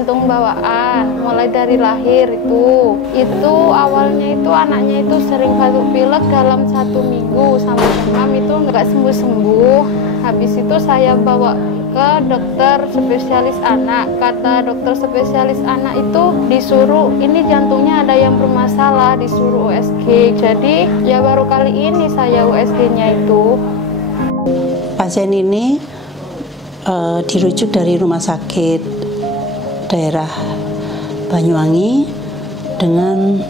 jantung bawaan mulai dari lahir itu awalnya itu anaknya itu sering batuk pilek dalam 1 minggu sampai demam itu nggak sembuh-sembuh. Habis itu saya bawa ke dokter spesialis anak. Kata dokter spesialis anak itu disuruh ini jantungnya ada yang bermasalah, disuruh USG. Jadi ya baru kali ini saya USG-nya itu. Pasien ini dirujuk dari rumah sakit daerah Banyuwangi dengan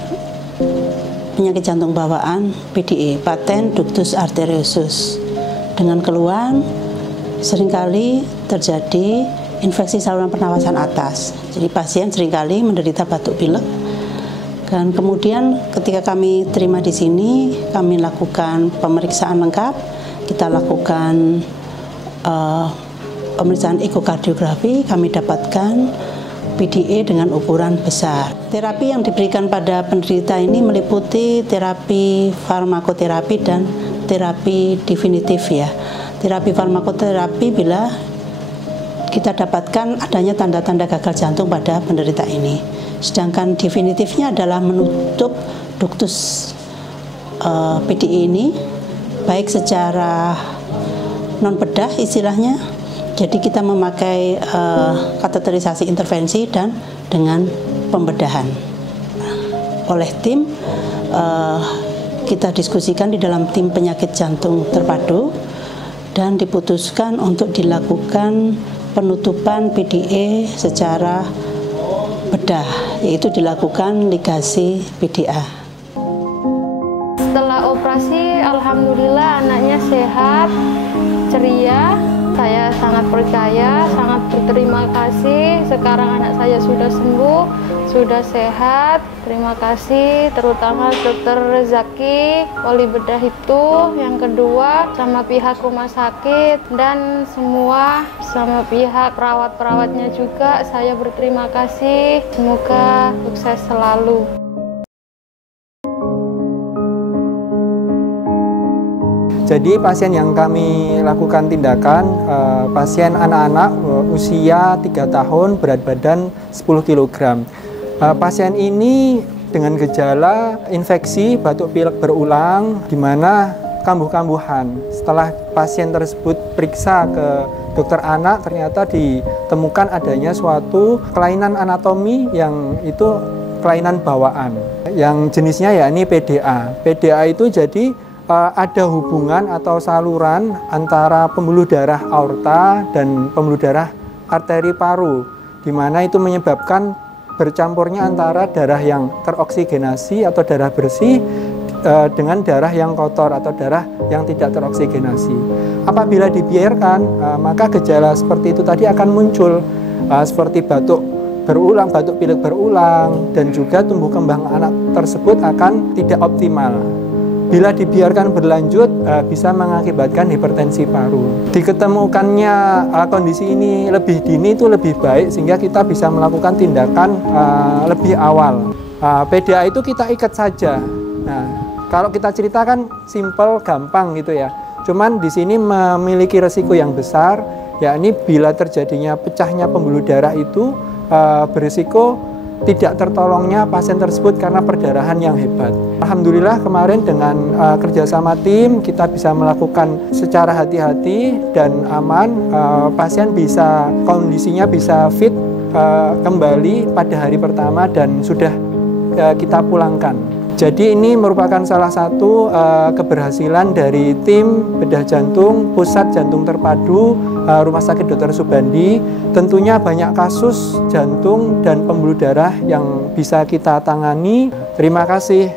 penyakit jantung bawaan PDE, patent ductus arteriosus, dengan keluhan seringkali terjadi infeksi saluran pernafasan atas. Jadi pasien seringkali menderita batuk pilek. Dan kemudian ketika kami terima di sini, kami lakukan pemeriksaan lengkap. Kita lakukan pemeriksaan ekokardiografi, kami dapatkan PDE dengan ukuran besar. Terapi yang diberikan pada penderita ini meliputi terapi farmakoterapi dan terapi definitif ya. Terapi farmakoterapi bila kita dapatkan adanya tanda-tanda gagal jantung pada penderita ini. Sedangkan definitifnya adalah menutup duktus PDE ini, baik secara non bedah istilahnya. Jadi kita memakai kateterisasi intervensi dan dengan pembedahan. Oleh tim kita diskusikan di dalam tim penyakit jantung terpadu dan diputuskan untuk dilakukan penutupan PDE secara bedah, yaitu dilakukan ligasi PDA. Setelah operasi, alhamdulillah anaknya sehat, ceria. Saya sangat percaya, sangat berterima kasih. Sekarang anak saya sudah sembuh, sudah sehat. Terima kasih terutama Dokter Rezaki, wali bedah itu, yang kedua sama pihak rumah sakit dan semua sama pihak perawat-perawatnya juga. Saya berterima kasih. Semoga sukses selalu. Jadi pasien yang kami lakukan tindakan, pasien anak-anak usia 3 tahun, berat badan 10 kg. Pasien ini dengan gejala infeksi batuk pilek berulang, di mana kambuh-kambuhan. Setelah pasien tersebut periksa ke dokter anak, ternyata ditemukan adanya suatu kelainan anatomi yang itu kelainan bawaan. Yang jenisnya yakni PDA. PDA itu jadi ada hubungan atau saluran antara pembuluh darah aorta dan pembuluh darah arteri paru, di mana itu menyebabkan bercampurnya antara darah yang teroksigenasi atau darah bersih dengan darah yang kotor atau darah yang tidak teroksigenasi. Apabila dibiarkan, maka gejala seperti itu tadi akan muncul, seperti batuk berulang, batuk pilek berulang, dan juga tumbuh kembang anak tersebut akan tidak optimal. Bila dibiarkan berlanjut, bisa mengakibatkan hipertensi paru. Diketemukannya kondisi ini lebih dini itu lebih baik, sehingga kita bisa melakukan tindakan lebih awal. PDA itu kita ikat saja. Nah, kalau kita ceritakan simple, gampang gitu ya. Cuman di sini memiliki resiko yang besar, yakni bila terjadinya pecahnya pembuluh darah itu berisiko tidak tertolongnya pasien tersebut karena perdarahan yang hebat. Alhamdulillah kemarin dengan kerjasama tim kita bisa melakukan secara hati-hati dan aman. Pasien bisa kondisinya bisa fit kembali pada hari pertama dan sudah kita pulangkan. Jadi ini merupakan salah satu keberhasilan dari tim bedah jantung Pusat Jantung Terpadu Rumah Sakit Dr. Subandi. Tentunya banyak kasus jantung dan pembuluh darah yang bisa kita tangani. Terima kasih.